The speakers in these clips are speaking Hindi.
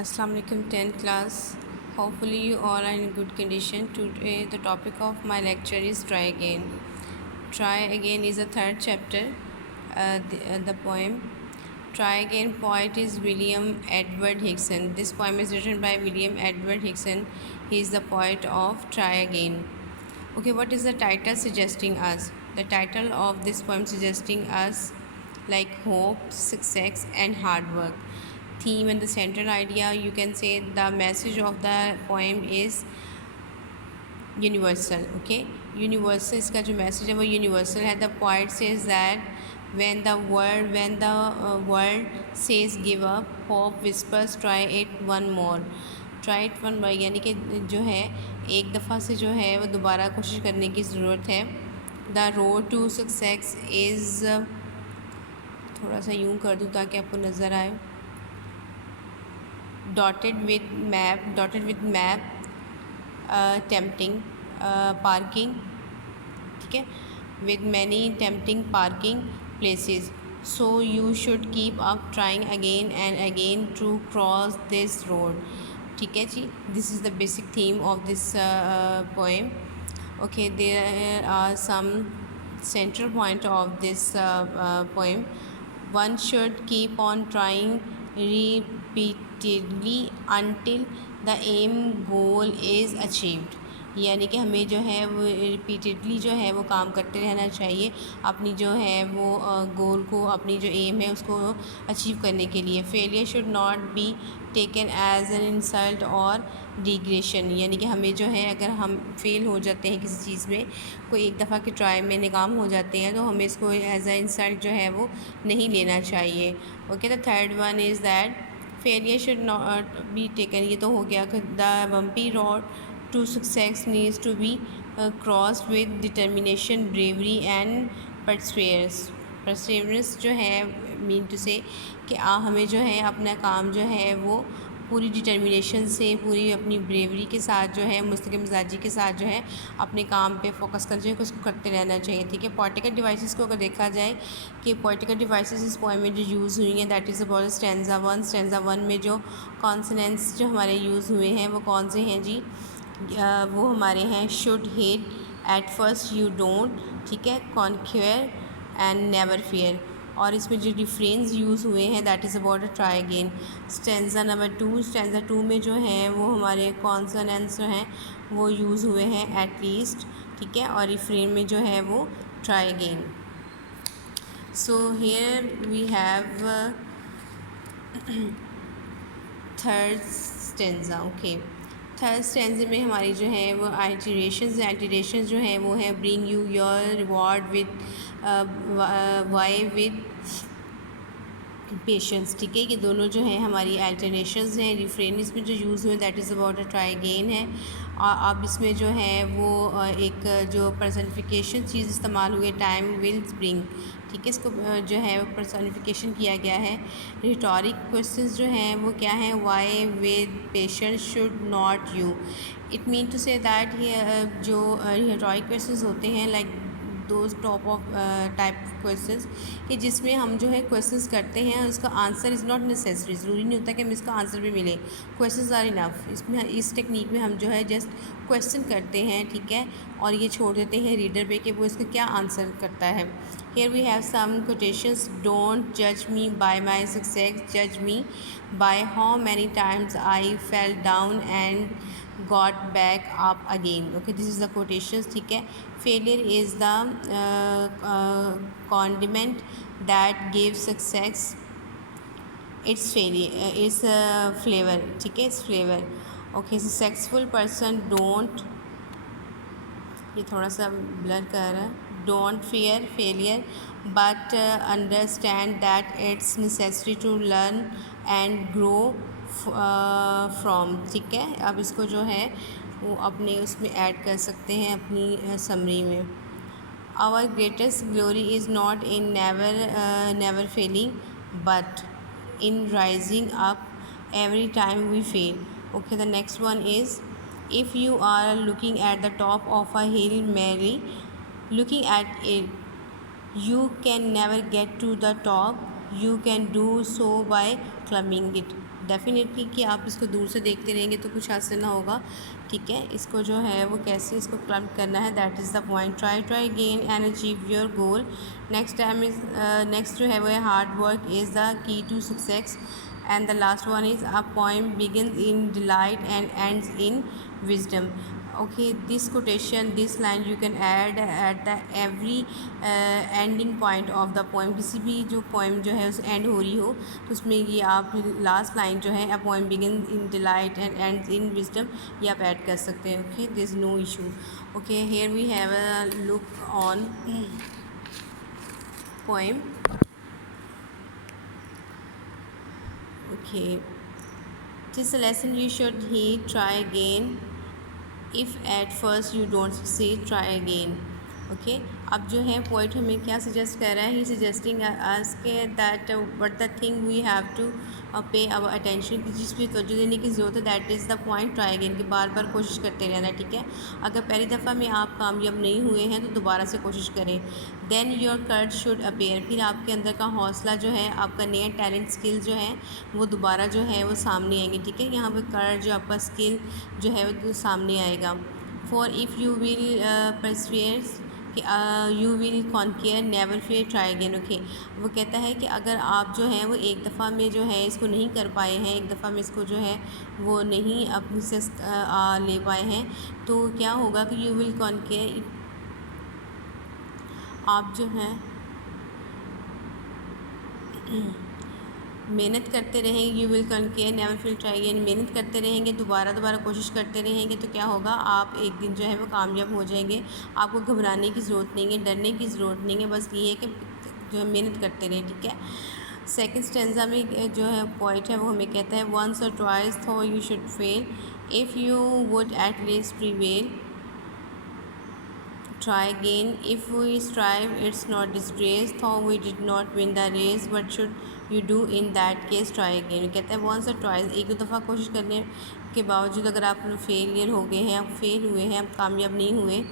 Assalamu alaikum 10th class. Hopefully you all are in good condition. Today the topic of my lecture is Try Again. Try Again is the third chapter. The poem Try Again poet is William Edward Hickson. This poem is written by William Edward Hickson. He is the poet of Try Again. Okay, what is the title suggesting us? The title of this poem suggesting us like hope, success and hard work. Theme and the central idea, you can say the message of the poem is universal. Okay, universal, इसका जो message है वो universal है. The poet says that when the world says give up, hope whispers try it one more. Try it one more यानी कि जो है एक दफ़ा से जो है वो दोबारा कोशिश करने की ज़रूरत है. The road to success is थोड़ा सा यूँ कर दूँ ताकि आपको नज़र आए. dotted with map tempting parking, ठीक है, with many tempting parking places, so you should keep up trying again and again to cross this road. ठीक है जी, this is the basic theme of this poem. Okay, there are some central point of this poem. One should keep on trying repeatedly until the aim goal is achieved. यानी कि हमें जो है वो रिपीटेडली जो है वो काम करते रहना चाहिए अपनी जो है वो गोल को, अपनी जो एम है उसको अचीव करने के लिए. Failure should not be taken as an insult और डिग्रेशन. यानी कि हमें जो है अगर हम फेल हो जाते हैं किसी चीज़ में, कोई एक दफ़ा की ट्राई में नाकाम हो जाते हैं, तो हमें इसको एज ए इंसल्ट जो है वो नहीं लेना चाहिए. Okay, the third one is that failure should not be taken. ये तो हो गया. The bumpy road to success needs to be crossed with determination, bravery and perseverance जो है मीन टू से कि हमें जो है अपना काम जो है वो पूरी डिटर्मिनेशन से, पूरी अपनी ब्रेवरी के साथ जो है, मुस्तकिल मिजाजी के साथ जो है अपने काम पे फोकस कर जो है उसको करते रहना चाहिए. ठीक है, पोएटिकल डिवाइसेस को अगर देखा जाए कि पोएटिकल डिवाइसेस इस पोएम में जो यूज़ हुई हैं, that is about stanza one में जो कॉन्सोनेंट्स जो हमारे यूज़ हुए हैं वो कौन से हैं जी? वो हमारे हैं should, hate, at first, you don't, ठीक है, कॉन्क्वेयर एंड नेवर फियर. और इसमें जो डिफरेंस यूज़ हुए हैं that is about a try again. Stanza to में जो हैं वो हमारे कॉन्सोनेंट्स जो हैं वो यूज़ हुए हैं एट लीस्ट, ठीक है, और रिफ्रेन में जो है वो try again. So here we have third stanza. Okay, third स्टेंजे में हमारी जो है वो आइटरेशन जो हैं वो है bring you your reward with why with patience. ठीक है, ये दोनों जो हैं हमारी अल्टरनेशंस हैं. रिफ्रेन इसमें जो यूज़ हुए that is about a try again है. अब इसमें जो है वो एक जो पर्सनिफिकेशन चीज़ इस्तेमाल हुई, टाइम विल ब्रिंग. ठीक है, इसको जो है पर्सनिफिकेशन किया गया है. रिटोरिक क्वेश्चंस जो हैं वो क्या हैं? Why with patience should not you. It mean to say that जो रिटोरिक क्वेश्चंस होते हैं like those top of type of questions कि जिसमें हम जो है क्वेश्चंस करते हैं उसका आंसर इज़ नॉट नेसेसरी. ज़रूरी नहीं होता कि हमें इसका आंसर भी मिले. Questions are enough. इसमें इस टेक्निक में हम जो है जस्ट क्वेश्चन करते हैं, ठीक है, और ये छोड़ देते हैं रीडर पे कि वो इसका क्या आंसर करता है. Here we have some quotations. Don't जज मी बाय माई सक्सेस, जज मी by how many times I fell down and got back up again. Okay, this is the quotations. ठीक है, failure is the condiment that gives success its failure, its flavor. ठीक है, its flavor. Okay, successful person don't, ये थोड़ा सा ब्लर कर रहा है, don't fear failure but understand that it's necessary to learn and grow from. ठीक है, अब इसको जो है वो अपने उसमें ऐड कर सकते हैं अपनी समरी में. Our greatest glory is not in never failing but in rising up every time we fail. Okay, the next one is if you are looking at the top of a hill merely looking at it you can never get to the top. You can do so by climbing it. Definitely कि आप इसको दूर से देखते रहेंगे तो कुछ हासिल ना होगा, ठीक है। इसको जो है वो कैसे इसको क्लब करना है, that is the point. Try again and achieve your goal. Next जो है वो hard work is the key to success. And the last one is a poem begins in delight and ends in wisdom. Okay, this quotation, this line you can add at the every ending point of the poem। किसी भी जो poem जो है उस end हो रही हो तो उसमें ये आप last line जो है a poem begins in delight and ends in wisdom, ये आप add कर सकते हैं। Okay, there is no issue। Okay, here we have a look on poem। Okay, this is a lesson you should heed, try again। If at first you don't succeed try again. Okay, अब जो है पोइट हमें क्या सजेस्ट कर रहा है, ही सजेस्टिंग अस के that what the thing we have to pay our attention, जिस पे तवज्जो देने की ज़रूरत है, that is the point try again, कि बार बार कोशिश करते रहना, ठीक है। अगर पहली दफ़ा में आप कामयाब नहीं हुए हैं तो दोबारा से कोशिश करें। देन योर कर्ज शुड अपेयर, फिर आपके अंदर का हौसला जो है, आपका नया टैलेंट स्किल जो है वो दोबारा जो है वो सामने आएंगे, ठीक है। यहाँ पर कर्ज जो आपका स्किल जो है वो सामने आएगा। For if you will persevere you will conquer, never fear, try again. Okay, वो कहता है कि अगर आप जो है वो एक दफ़ा में जो है इसको नहीं कर पाए हैं, एक दफ़ा में इसको जो है वो नहीं अपनी से ले पाए हैं, तो क्या होगा कि यू विल कॉन्केयर, आप जो हैं मेहनत करते रहेंगे, you will conquer, never fear try again, मेहनत करते रहेंगे, दोबारा कोशिश करते रहेंगे, तो क्या होगा, आप एक दिन जो है वो कामयाब हो जाएंगे। आपको घबराने की ज़रूरत नहीं है, डरने की ज़रूरत नहीं है, बस ये है कि जो है मेहनत करते रहें, ठीक है। सेकंड स्टेंजा में जो है पॉइंट है वो हमें कहता है, वंस और ट्वाइस थो you should fail, if you would at least prevail, try again, if we strive it's not disgrace, though we did not win the race, what should you do in that case, try again। कहता है once or twice, एक दो दफ़ा कोशिश करने के बावजूद अगर आप फेलियर हो गए हैं, आप फेल हुए हैं, आप कामयाब नहीं हुए,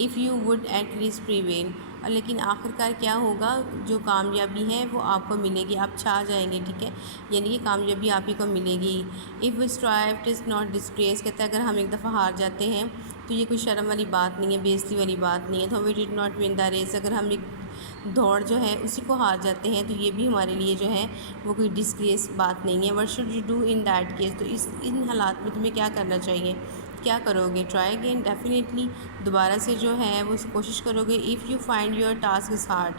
if you would at least prevail, लेकिन आखिरकार क्या होगा, जो कामयाबी है वो आपको मिलेगी, आप छा जाएंगे, ठीक है, यानी कि कामयाबी आप ही को मिलेगी। If we strive is not disgrace, कहता है अगर हम एक दफ़ा हार जाते हैं तो ये कोई शर्म वाली बात नहीं है, बेइज्जती वाली बात नहीं है। तो we did not win the race, अगर हम एक दौड़ जो है उसी को हार जाते हैं तो ये भी हमारे लिए जो है वो कोई डिस्ग्रेस बात नहीं है। What should you do in that case, तो इन हालात में तुम्हें क्या करना चाहिए, क्या करोगे, ट्राई अगेन, डेफिनेटली दोबारा से जो है वो कोशिश करोगे। If you find your task is hard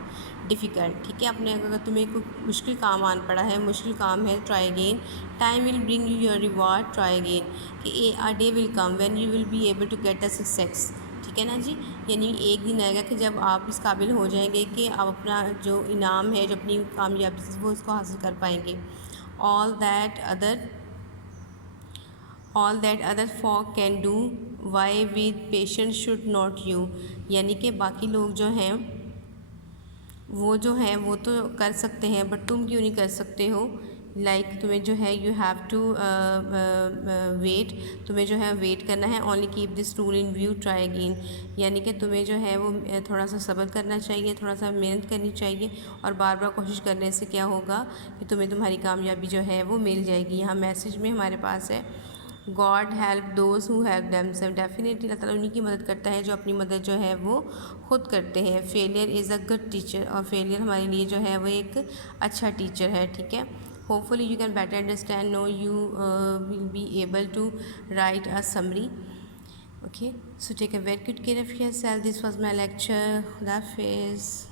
difficult, ठीक है, अपने अगर तुम्हें कोई मुश्किल काम आन पड़ा है, मुश्किल काम है, try again. Time will bring you your reward, try again, कि a day will come when you will be able to get a success, ठीक है ना जी। यानी एक दिन आएगा कि जब आप इस काबिल हो जाएंगे कि आप अपना जो इनाम है, जो अपनी कामयाबी वो उसको हासिल कर पाएंगे। All that other folk can do, why with patience should not you, यानी कि बाकी लोग जो हैं वो जो है वो तो कर सकते हैं, बट तुम क्यों नहीं कर सकते हो। तुम्हें जो है यू हैव टू वेट, तुम्हें जो है वेट करना है। Only keep this rule in view, try again, यानी कि तुम्हें जो है वो थोड़ा सा सब्र करना चाहिए, थोड़ा सा मेहनत करनी चाहिए, और बार बार कोशिश करने से क्या होगा कि तुम्हें तुम्हारी कामयाबी जो है वो मिल जाएगी। यहाँ मैसेज में हमारे पास है, God help those who help themselves, definitely Allah Taala उन्हीं की मदद करता है जो अपनी मदद जो है वो खुद करते हैं। Failure is a good teacher, और फेलियर हमारे लिए जो है वो एक अच्छा टीचर है, ठीक है। Hopefully you can better understand, no you will be able to write a summary. Okay, so take a very good care of yourself. This was my lecture. Khuda Hafiz.